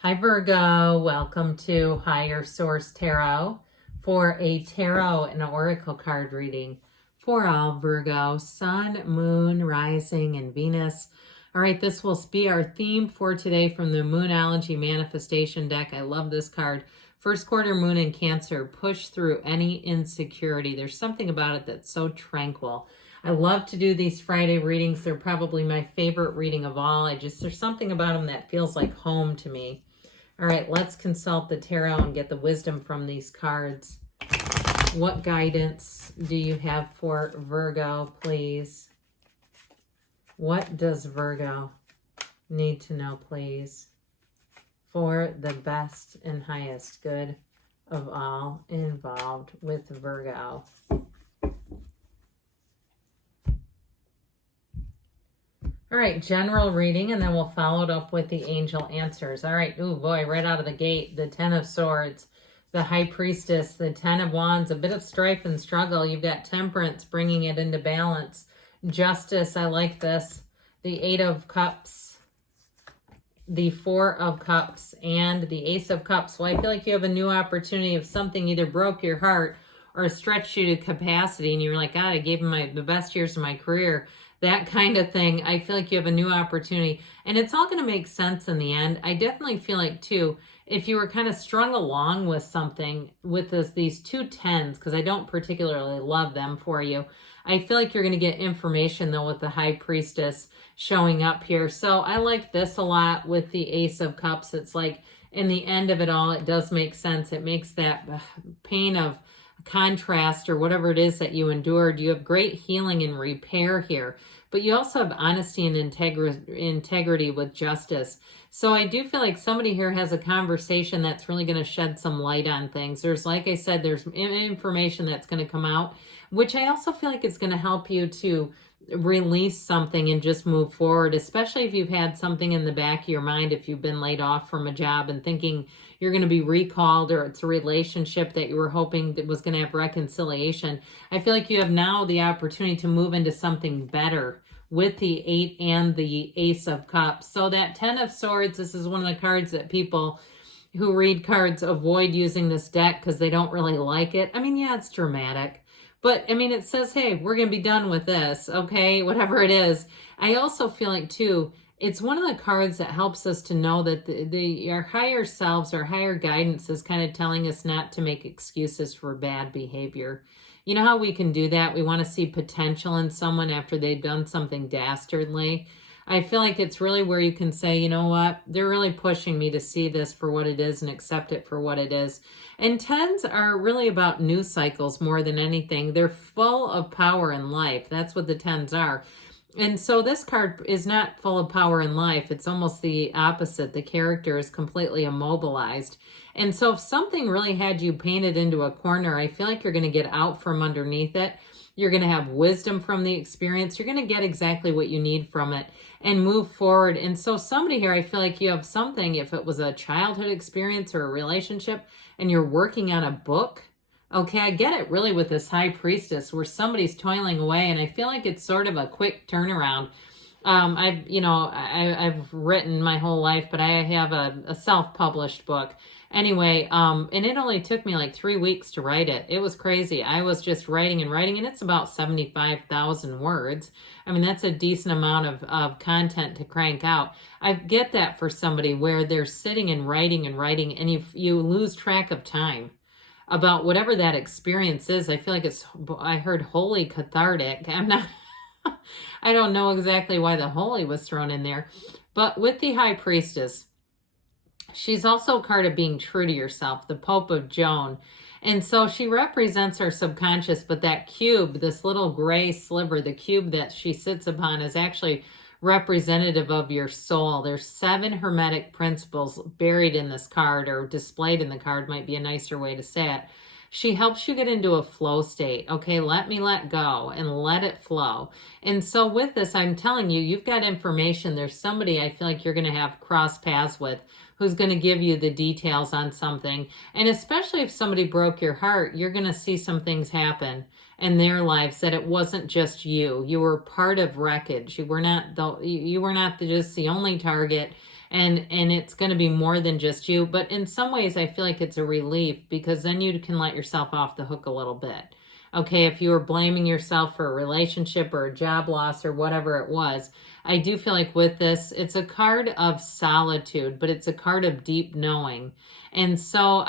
Hi Virgo, welcome to Higher Source Tarot for a tarot and oracle card reading for all Virgo, Sun, Moon, Rising, and Venus. All right, this will be our theme for today from the Moonology Manifestation deck. I love this card. First quarter moon in Cancer, push through any insecurity. There's something about it that's so tranquil. I love to do these Friday readings. They're probably my favorite reading of all. There's something about them that feels like home to me. All right, let's consult the tarot and get the wisdom from these cards. What guidance do you have for Virgo, please? What does Virgo need to know, please, for the best and highest good of all involved with Virgo? All right, general reading, and then we'll follow it up with the angel answers. All right, oh boy, right out of the gate, the Ten of Swords, the High Priestess, the Ten of Wands, a bit of strife and struggle. You've got Temperance, bringing it into balance. Justice, I like this. The Eight of Cups, the Four of Cups, and the Ace of Cups. Well, I feel like you have a new opportunity if something either broke your heart or stretched you to capacity, and you're like, God, I gave him the best years of my career. That kind of thing. I feel like you have a new opportunity, and it's all going to make sense in the end. I definitely feel like, too, if you were kind of strung along with something with these two tens, because I don't particularly love them for you, I feel like you're going to get information, though, with the High Priestess showing up here. So I like this a lot with the Ace of Cups. It's like, in the end of it all, it does make sense. It makes that pain of contrast or whatever it is that you endured. You have great healing and repair here, but you also have honesty and integrity with justice. So I do feel like somebody here has a conversation that's really going to shed some light on things. There's, like I said, there's information that's going to come out, which I also feel like is going to help you to release something and just move forward, especially if you've had something in the back of your mind, if you've been laid off from a job and thinking you're going to be recalled, or it's a relationship that you were hoping that was going to have reconciliation. I feel like you have now the opportunity to move into something better with the Eight and the Ace of Cups. So that Ten of Swords, this is one of the cards that people who read cards avoid using this deck because they don't really like it. I mean, yeah, it's dramatic. But, I mean, it says, hey, we're going to be done with this, okay, whatever it is. I also feel like, too, it's one of the cards that helps us to know that our higher selves, our higher guidance is kind of telling us not to make excuses for bad behavior. You know how we can do that? We want to see potential in someone after they've done something dastardly. I feel like it's really where you can say, you know what, they're really pushing me to see this for what it is and accept it for what it is. And tens are really about news cycles more than anything. They're full of power in life. That's what the tens are. And so this card is not full of power in life. It's almost the opposite. The character is completely immobilized. And so if something really had you painted into a corner, I feel like you're going to get out from underneath it. You're going to have wisdom from the experience. You're going to get exactly what you need from it and move forward. And so somebody here, I feel like you have something, if it was a childhood experience or a relationship, and you're working on a book. Okay, I get it really with this High Priestess where somebody's toiling away, and I feel like it's sort of a quick turnaround. I've written my whole life, but I have a self-published book. Anyway, and it only took me like 3 weeks to write it. It was crazy. I was just writing, and it's about 75,000 words. I mean, that's a decent amount of content to crank out. I get that for somebody where they're sitting and writing, and you lose track of time about whatever that experience is. I feel like I heard holy cathartic. I don't know exactly why the holy was thrown in there. But with the High Priestess, she's also a card of being true to yourself, the Pope of Joan. And so she represents our subconscious, but that cube, this little gray sliver, the cube that she sits upon is actually representative of your soul. There's 7 hermetic principles buried in this card, or displayed in the card might be a nicer way to say it. She helps you get into a flow state. Okay, let go and let it flow. And so with this, I'm telling you, you've got information. There's somebody I feel like you're going to have cross paths with who's going to give you the details on something. And especially if somebody broke your heart, you're going to see some things happen in their lives that it wasn't just you. You were part of wreckage. You were not just the only target. and it's going to be more than just you. But in some ways, I feel like it's a relief, because then you can let yourself off the hook a little bit. Okay, if you were blaming yourself for a relationship or a job loss or whatever it was, I do feel like with this, it's a card of solitude, but it's a card of deep knowing. And so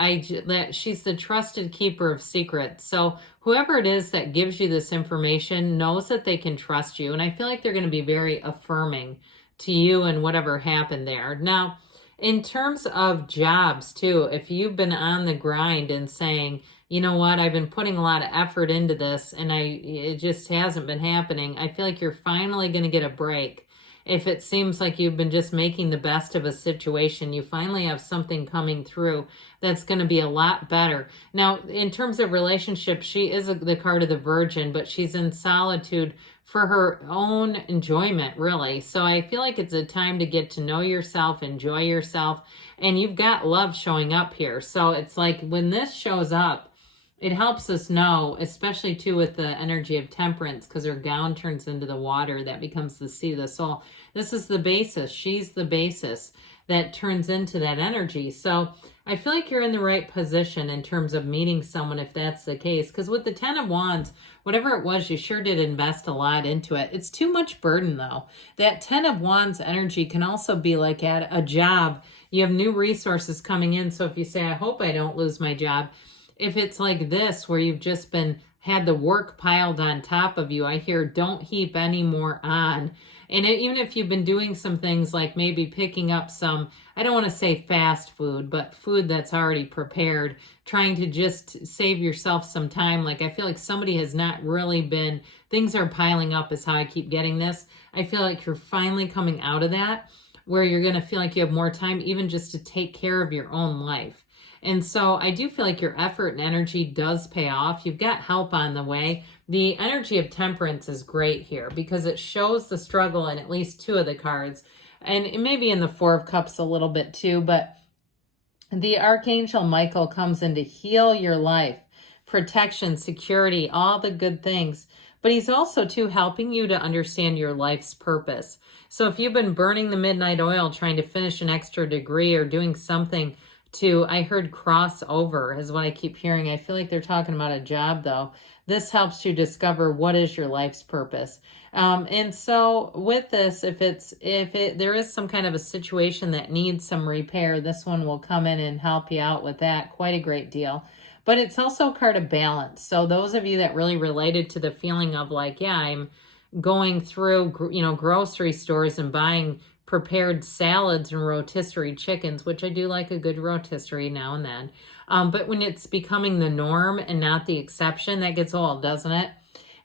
she's the trusted keeper of secrets. So whoever it is that gives you this information knows that they can trust you. And I feel like they're going to be very affirming to you and whatever happened there. Now, in terms of jobs too, if you've been on the grind and saying, you know what, I've been putting a lot of effort into this and it just hasn't been happening, I feel like you're finally going to get a break. If it seems like you've been just making the best of a situation, you finally have something coming through that's going to be a lot better. Now, in terms of relationships, she is the card of the Virgin, but she's in solitude for her own enjoyment, really. So I feel like it's a time to get to know yourself, enjoy yourself, and you've got love showing up here. So it's like when this shows up, it helps us know, especially too with the energy of Temperance, because her gown turns into the water that becomes the sea of the soul. This is the basis. She's the basis that turns into that energy. So I feel like you're in the right position in terms of meeting someone if that's the case. Because with the Ten of Wands, whatever it was, you sure did invest a lot into it. It's too much burden though. That Ten of Wands energy can also be like at a job. You have new resources coming in. So if you say, I hope I don't lose my job, if it's like this, where you've just had the work piled on top of you, I hear don't heap any more on. And even if you've been doing some things like maybe picking up some, I don't want to say fast food, but food that's already prepared, trying to just save yourself some time. Like I feel like somebody has not really been, things are piling up is how I keep getting this. I feel like you're finally coming out of that, where you're going to feel like you have more time even just to take care of your own life. And so I do feel like your effort and energy does pay off. You've got help on the way. The energy of Temperance is great here because it shows the struggle in at least two of the cards. And it may be in the Four of Cups a little bit too, but the Archangel Michael comes in to heal your life, protection, security, all the good things. But he's also too helping you to understand your life's purpose. So if you've been burning the midnight oil, trying to finish an extra degree or doing something I heard cross over is what I keep hearing. I feel like they're talking about a job though. This helps you discover what is your life's purpose. And so with this, if there is some kind of a situation that needs some repair, this one will come in and help you out with that quite a great deal. But it's also a card of balance. So those of you that really related to the feeling of like, yeah, I'm going through, grocery stores and buying prepared salads and rotisserie chickens, which I do like a good rotisserie now and then. But when it's becoming the norm and not the exception, that gets old, doesn't it?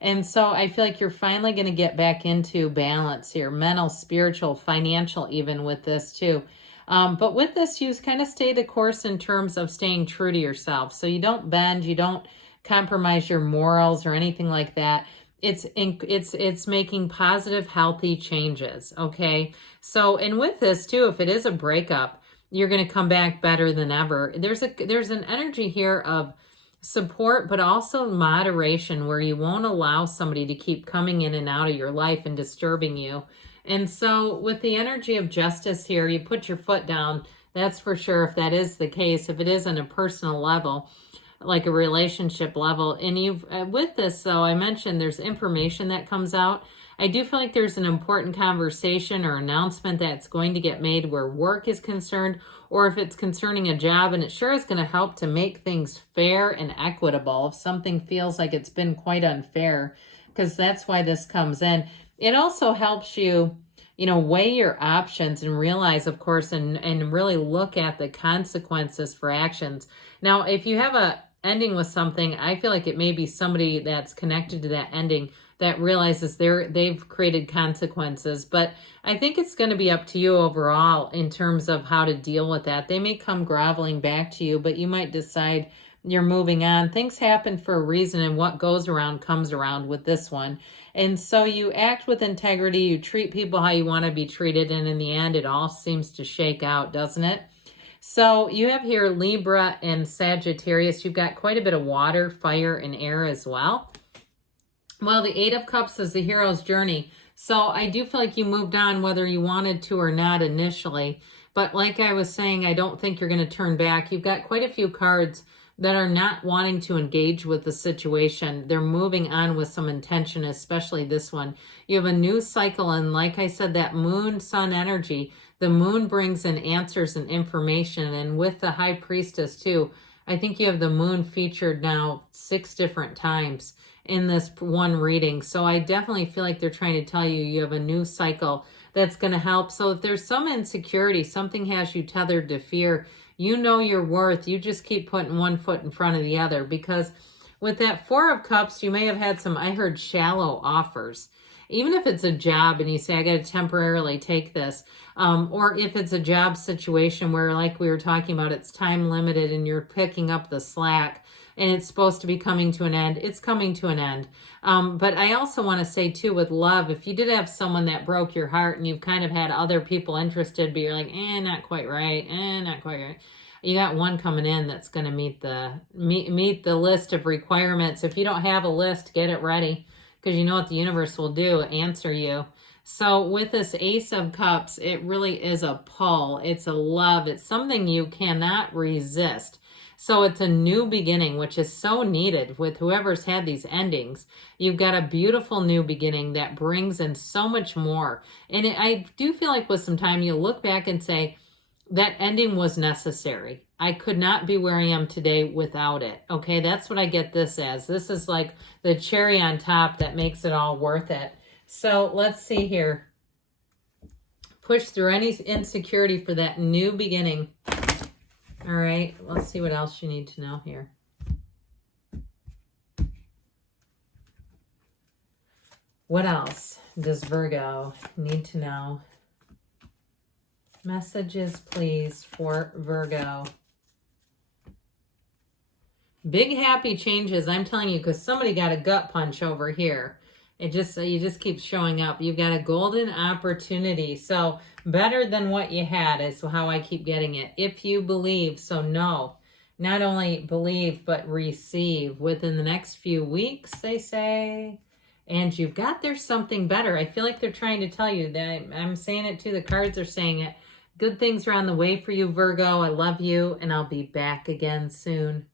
And so I feel like you're finally going to get back into balance here, mental, spiritual, financial, even with this too. But with this, you kind of stay the course in terms of staying true to yourself. So you don't bend, you don't compromise your morals or anything like that. It's making positive, healthy changes, okay? So, and with this too, if it is a breakup, you're going to come back better than ever. There's an energy here of support, but also moderation, where you won't allow somebody to keep coming in and out of your life and disturbing you. And so with the energy of Justice here, you put your foot down, that's for sure, if that is the case. If it is on a personal level, like a relationship level. And with this though, I mentioned there's information that comes out. I do feel like there's an important conversation or announcement that's going to get made where work is concerned, or if it's concerning a job, and it sure is going to help to make things fair and equitable if something feels like it's been quite unfair, because that's why this comes in. It also helps you, weigh your options and realize, of course, and really look at the consequences for actions. Now, if you have a ending with something, I feel like it may be somebody that's connected to that ending that realizes they've created consequences. But I think it's going to be up to you overall in terms of how to deal with that. They may come groveling back to you, but you might decide you're moving on. Things happen for a reason, and what goes around comes around with this one. And so you act with integrity, you treat people how you want to be treated, and in the end, it all seems to shake out, doesn't it? So you have here Libra and Sagittarius. You've got quite a bit of water, fire, and air as well. Well, the Eight of Cups is the hero's journey. So I do feel like you moved on whether you wanted to or not initially. But like I was saying, I don't think you're going to turn back. You've got quite a few cards that are not wanting to engage with the situation. They're moving on with some intention, especially this one. You have a new cycle, and like I said, that moon sun energy, the moon brings in answers and information, and with the high priestess too, I think you have the moon featured now 6 different times in this one reading. So I definitely feel like they're trying to tell you have a new cycle that's going to help. So if there's some insecurity, something has you tethered to fear, you know your worth. You just keep putting one foot in front of the other, because with that 4 of Cups, you may have had some, I heard, shallow offers. Even if it's a job and you say, I got to temporarily take this, or if it's a job situation where, like we were talking about, it's time limited and you're picking up the slack and it's supposed to be coming to an end, it's coming to an end. But I also want to say too, with love, if you did have someone that broke your heart and you've kind of had other people interested, but you're like, not quite right, not quite right. You got one coming in that's going to meet the list of requirements. If you don't have a list, get it ready, because you know what the universe will do, answer you. So with this Ace of Cups, it really is a pull. It's a love. It's something you cannot resist. So it's a new beginning, which is so needed with whoever's had these endings. You've got a beautiful new beginning that brings in so much more. And I do feel like with some time, you look back and say, that ending was necessary. I could not be where I am today without it. Okay, that's what I get this as. This is like the cherry on top that makes it all worth it. So let's see here. Push through any insecurity for that new beginning. All right, let's see what else you need to know here. What else does Virgo need to know? Messages, please, for Virgo. Big happy changes, I'm telling you, because somebody got a gut punch over here. You just keep showing up. You've got a golden opportunity. So better than what you had is how I keep getting it. If you believe, so no. Not only believe, but receive within the next few weeks, they say. And you've got there's something better. I feel like they're trying to tell you that. I'm saying it too. The cards are saying it. Good things are on the way for you, Virgo. I love you, and I'll be back again soon.